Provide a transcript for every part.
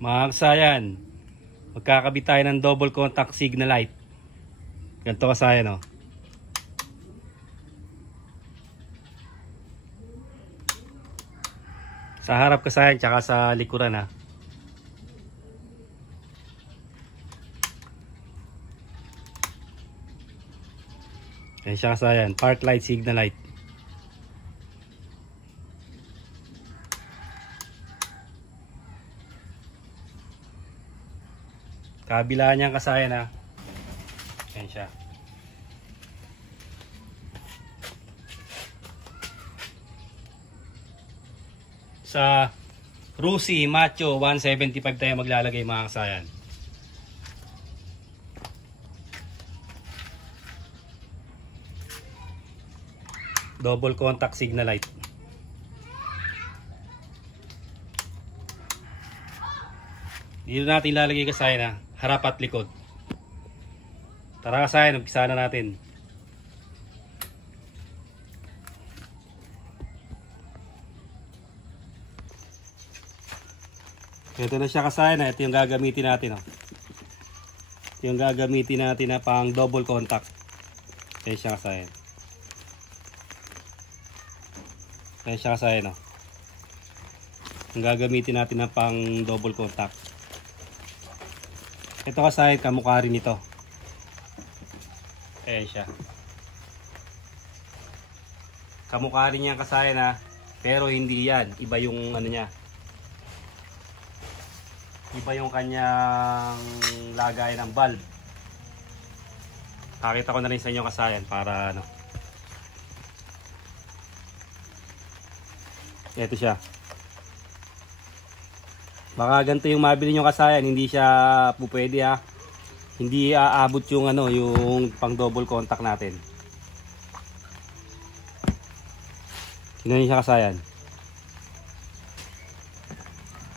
Mga kasayan, magkakabit tayo ng double contact signal light. Ganito kasayan, oh. Sa harap kasayan, tsaka sa likuran, ha. Ayan siya kasayan, park light, signal light. Kabila niyan kasayan, ha. Ayan siya. Sa Rusi Macho 175 tayo maglalagay, mga kasayan. Double contact signal light. Dito natin lalagay kasayan, ha. Harap at likod. Tara kasayan, umpisa na natin. Ito na siya kasayan, ha. Ito yung gagamitin natin, oh. Ito yung gagamitin natin na pang double contact. Ito siya kasayan. Ito siya kasayan, oh. Yung gagamitin natin na pang double contact. Ito kasayan, kamukha rin ito. Ayan siya. Kamukha rin yan kasayan, ha. Pero hindi yan. Iba yung ano niya. Iba yung kanyang lagay ng bulb. Pakita ko na rin sa inyo kasayan para ano. Ito siya. Baka ganito yung mabili nyo kasayan, hindi siya pupwede, ha. Hindi aabot yung ano, yung pang double contact natin. Tingnan niyo siya kasayan.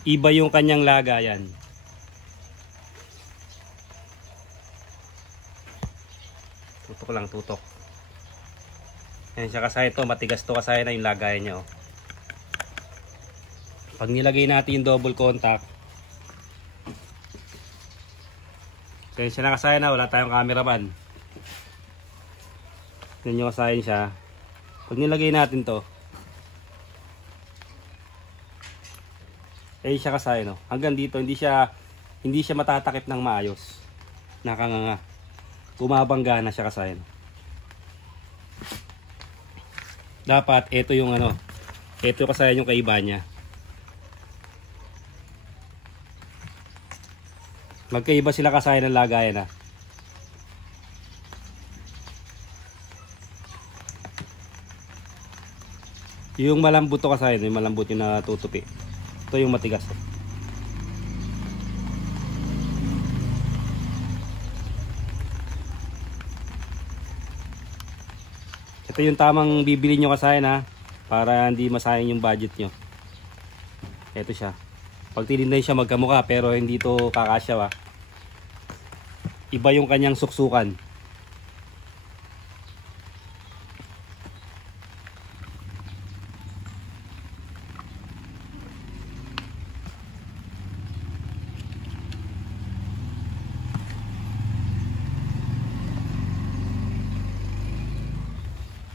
Iba yung kanyang lagayan. Tutok lang, tutok. Ayan siya kasayan, to matigas to kasayan na yung lagayan niya, oh. Pag nilagay natin yung double contact, kaya siya nakasayan na, wala tayong cameraman. Tignan nyo kasayan siya. Pag nilagay natin to, eh siya kasayan, no? Hanggang dito hindi siya matatakip ng maayos. Nakanganga. Bumabangga na siya kasayan. Dapat ito yung ano, ito kasayan yung kaiba niya. Magkaiba sila kasayan ng lagayan, ha. Yung malambot to kasayan, yung malambot yung natutupi. Ito yung matigas. Ito yung tamang bibili nyo kasayan, ha, para hindi masayang yung budget nyo. Ito siya. Pag tininday siya magkamukha pero hindi to kakasya, ha. Iba yung kanyang suksukan.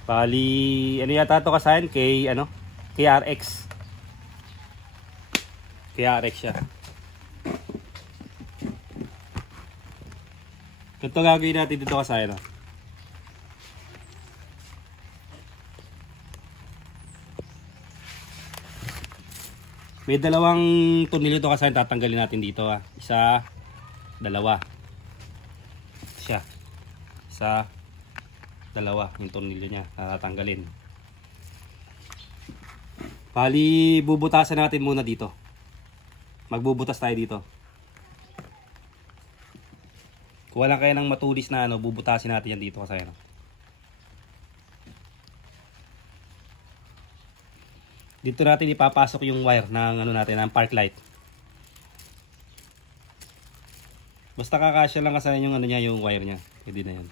Bali, ano yata ito kasayan? KRX. KRX siya. Ito gagawin natin dito kasayan, oh. May dalawang tornilyo ito kasayan, tatanggalin natin dito, ha. Isa, dalawa. Siya. Isa, dalawa yung tornilyo niya, tatanggalin. Bali, bubutasan natin muna dito. Magbubutas tayo dito. Kung wala kaya ng matulis na ano, bubutasin natin yan dito kasi ano. Dito natin ipapasok yung wire ng ano natin, ng park light. Basta kakasya lang kasi yung ano niya, yung wire niya. Pwede na yan.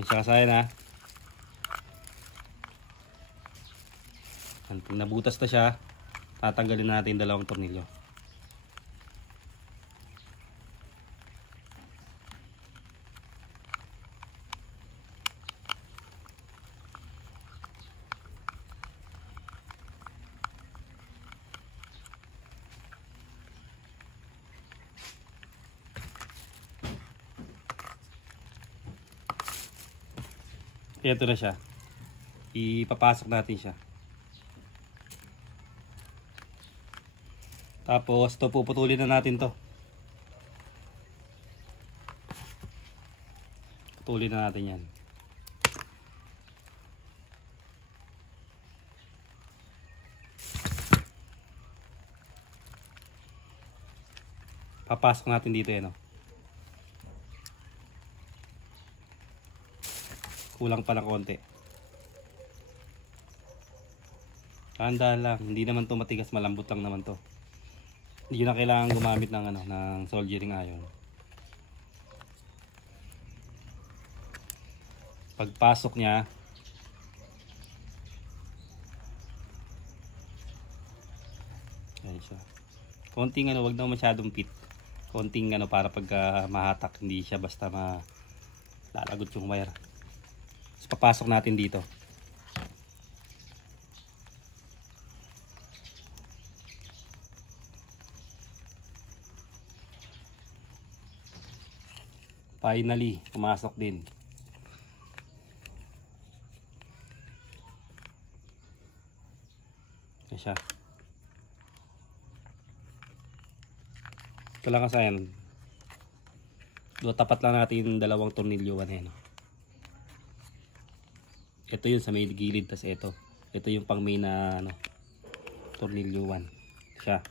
Yan siya kasayan, ha. Pag nabutas na siya, tatanggalin natin yung dalawang tornilyo. Ito na siya. Ipapasok natin siya. Tapos ito, puputulin na natin to. Putulin na natin yan. Papasok natin dito yan, oh. Kulang pa ng konti. Tanda lang, hindi naman to matigas, malambot lang naman to. Hindi na kailangan gumamit ng ng soldering iron. Pagpasok niya, ayan siya. Konting wag na masyadong pit. Konting para pagka mahatak, hindi siya basta lalagot yung wire. So, papasok natin dito. Finally, pumasok din. Ayan siya. Ito lang kasayan. Tapat lang natin dalawang tornilyo. Ito yun sa may gilid, tas ito yung pang main na tornilyo 1 siya.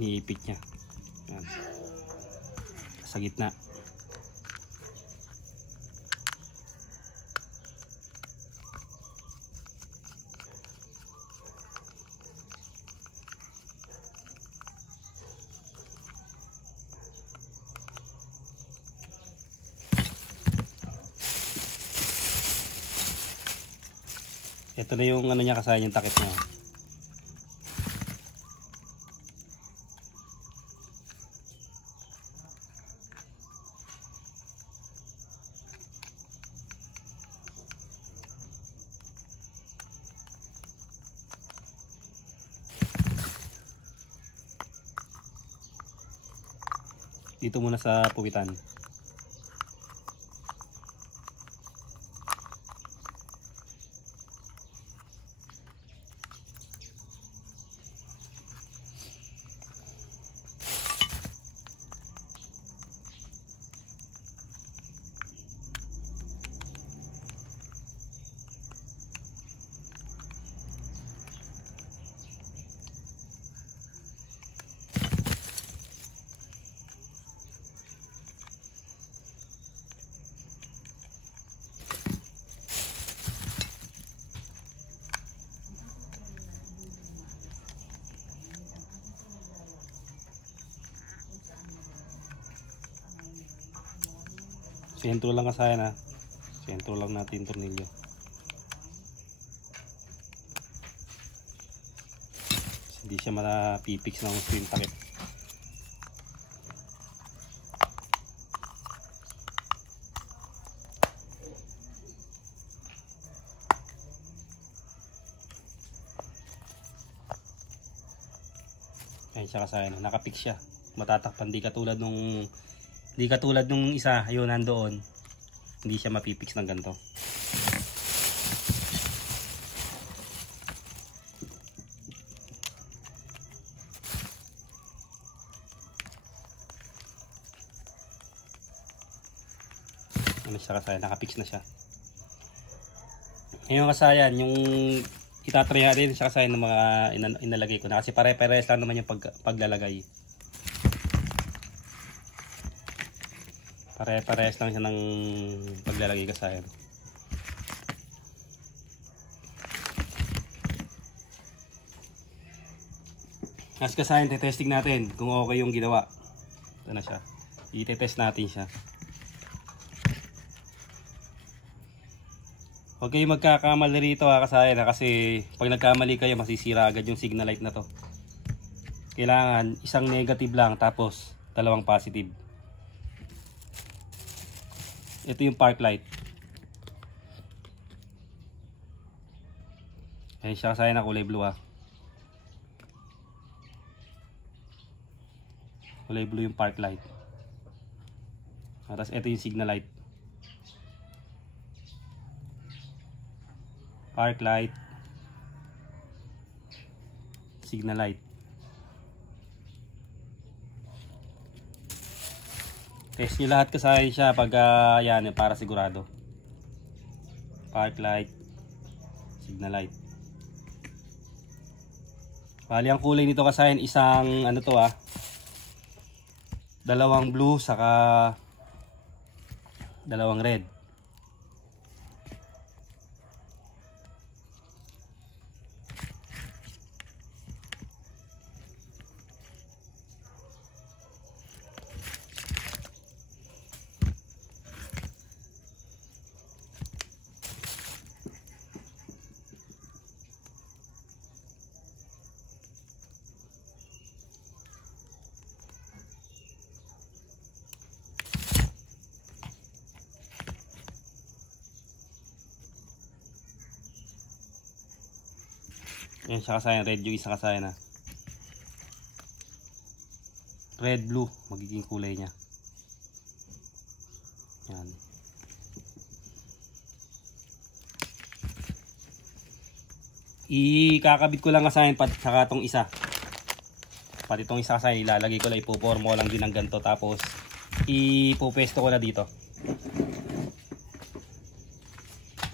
Iniipit niya. Yan. Sa gitna. Ito na yung niya, kasayan yung takip niya. Dito muna sa puwitan. Sentro lang kasayan, ha. Sentro lang natin tornilyo. Hindi siya mapipix ng screen takip. Ayan siya kasayan, nakapix siya. Matatakpan, di katulad nung isa, ayun nandoon. Hindi siya mapipix ng ganito. Ano siya kasayan, nakapix na siya. Ngayon kasayan, yung itatry natin siya kasi ng mga inalagay ko na kasi pare-pares lang naman yung paglalagay. Pare-pares lang siya ng paglalagay kasi. As kasayan, testing natin kung okay yung ginawa. Ito na siya. I-test natin siya. Huwag kayong magkakamali rito kasayan kasi pag nagkamali kayo masisira agad yung signal light na to. Kailangan isang negative lang tapos dalawang positive. Ito yung park light. Ayan siya kasayan na kulay blue Kulay blue yung park light. Tapos ito yung signal light. Park light. Signal light. Test nyo lahat kasi siya pag yan para sigurado. Park light. Signal light. Bali ang kulay nito kasi isang ano to dalawang blue saka dalawang red. Yan siya kasayan, red yung isa kasayan red blue magiging kulay niya. Yan. Ikakabit ko lang kasayan pati saka itong isa. Pati itong isa kasayan ilalagay ko lang, ipopormo lang din ng ganito tapos ipupesto ko na dito.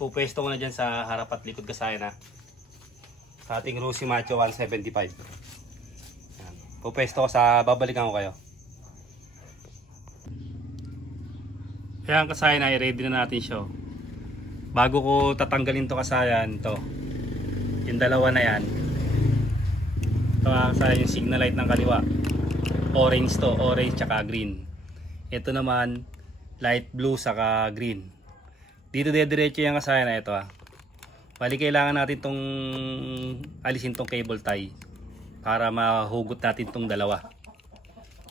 Pupesto ko na dyan sa harap at likod kasayan sa ating Rusi Macho 175. Yan. Pupesto ko babalikan ko kayo. Kaya ang kasayan ay ready na natin siya. Bago ko tatanggalin to kasayan, yung dalawa na yan. Ito kasayan yung signal light ng kaliwa. Orange orange tsaka green. Ito naman light blue saka green. Dito diretso yung kasayan na ito Bali kailangan natin tong alisin tong cable tie para mahugot natin tong dalawa.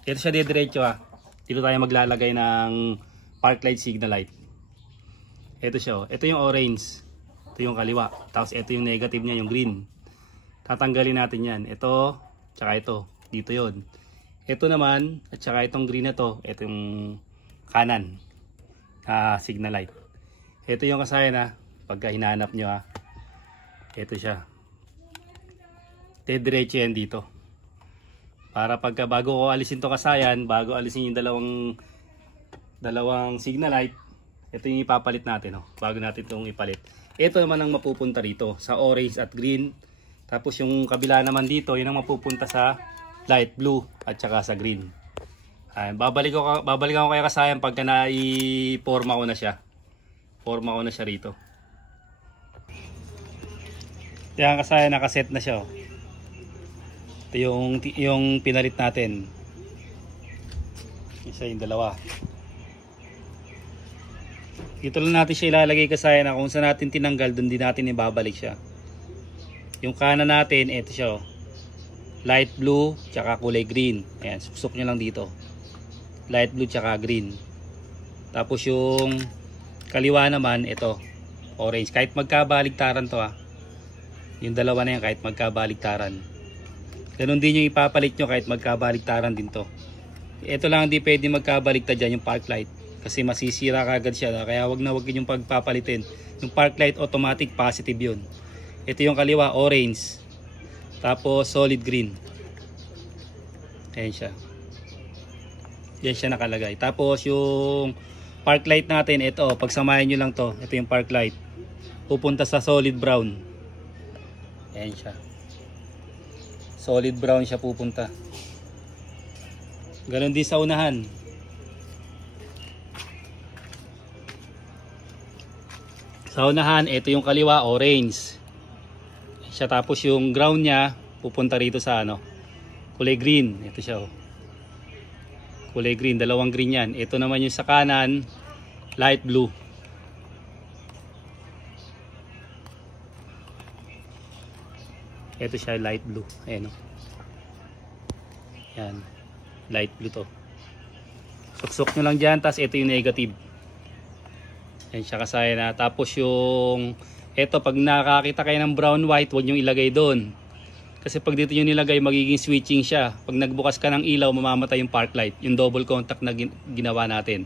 Ito siya diretso Dito tayo maglalagay ng park light signal light. Ito siya Ito yung orange. Ito yung kaliwa. Tapos ito yung negative niya, yung green. Tatanggalin natin yan. Ito, tsaka ito. Dito yon. Ito naman, at tsaka itong green na to, ito yung kanan. Signal light. Ito yung kasayan pagka hinahanap nyo ito siya. Diretso yan dito. Para pagka bago ko alisin to kasayan, bago alisin yung dalawang signal light, ito yung ipapalit natin bago natin itong ipalit. Ito naman ang mapupunta rito sa orange at green. Tapos yung kabila naman dito, yun ang mapupunta sa light blue at saka sa green. Babalikan ko kaya kasayan pagka na-forma ko na siya. Forma ko na siya rito. Yan kasayan, nakaset na siya Ito yung pinalit natin. Isa yung dalawa. Dito lang natin siya ilalagay kasayan kung saan natin tinanggal, doon din natin ibabalik siya. Yung kanan natin, ito siya light blue tsaka kulay green. Ayan, susok nyo lang dito. Light blue tsaka green. Tapos yung kaliwa naman, ito orange. Kahit magkabaligtaran to yung dalawa na yan, kahit magkabaligtaran. Ganun din yung ipapalit nyo kahit magkabaligtaran din to. Ito lang hindi pwede magkabaligtad dyan, yung park light. Kasi masisira kagad siya. Kaya wag yung pagpapalitin. Yung park light automatic positive yun. Ito yung kaliwa orange. Tapos solid green. Ayan siya. Yan siya nakalagay. Tapos yung park light natin, ito, pagsamahin nyo lang to. Ito yung park light. Pupunta sa solid brown. Ayan siya. Solid brown siya pupunta. Ganon din sa unahan. Sa unahan, ito yung kaliwa, orange. Ayan siya, tapos yung ground niya pupunta rito sa ano, kulay green. Ito siya, oh. Kulay green, dalawang green yan. Ito naman yung sa kanan, light blue. Ito siya, light blue. Ayan, oh. Yan, light blue to. Suksok nyo lang dyan, tapos ito yung negative. Yan siya kasaya na. Tapos yung ito, pag nakakita kayo ng brown white, huwag nyo ilagay doon. Kasi pag dito nyo nilagay, magiging switching siya. Pag nagbukas ka ng ilaw, mamamatay yung park light. Yung double contact na ginawa natin.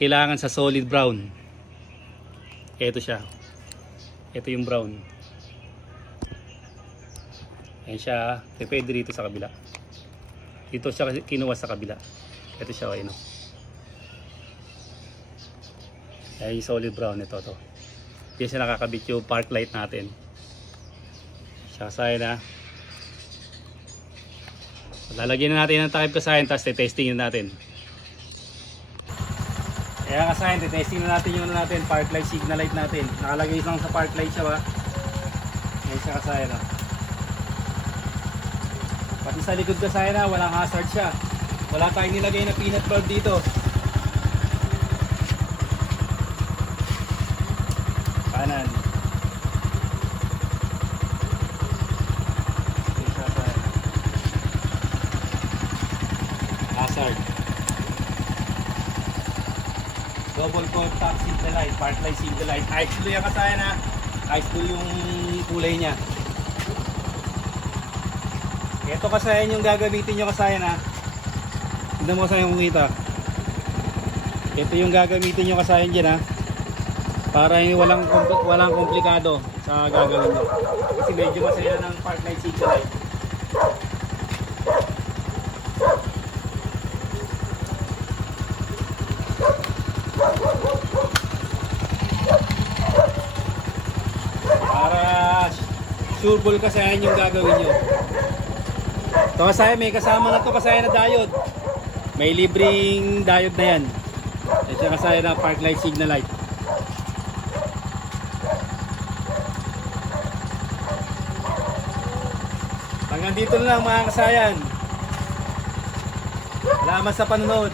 Kailangan sa solid brown. Ito siya. Ito yung brown. Yan siya. Pwede dito sa kabila. Dito siya kinuha sa kabila. Ito siya, ayun. Ay, solid brown ito to. Yan siya nakakabit yung park light natin. Siya kasaya na. Lalagyan na natin ng takip kasayan, tapos testingin natin. Kaya kasayan, testing na natin yung natin, park light, signal light natin. Nakalagay lang sa park light siya ba? Yan siya kasaya na. Pati sa likod kasaya na, walang hazard siya. Wala tayong nilagay na peanut bulb dito. Kanan. Hazard. Double contact signal light, park light signal light. Ice blue yung kasaya na. Ice blue yung kulay niya. Ito kasayan yung gagamitin nyo kasayan ha. Tignan mo kasayan kung kita. Ito yung gagamitin nyo kasayan dyan ha. Para walang komplikado sa gagawin nyo. Kasi medyo masaya ng park light signal light. Para sure ball kasayan yung gagawin nyo. Ito kasaya, may kasama na ito kasaya na diode. May libreng diode na yan. Ito siya kasaya na park light signal light. Hanggang dito na lang mga kasayan. Salamat sa panonood.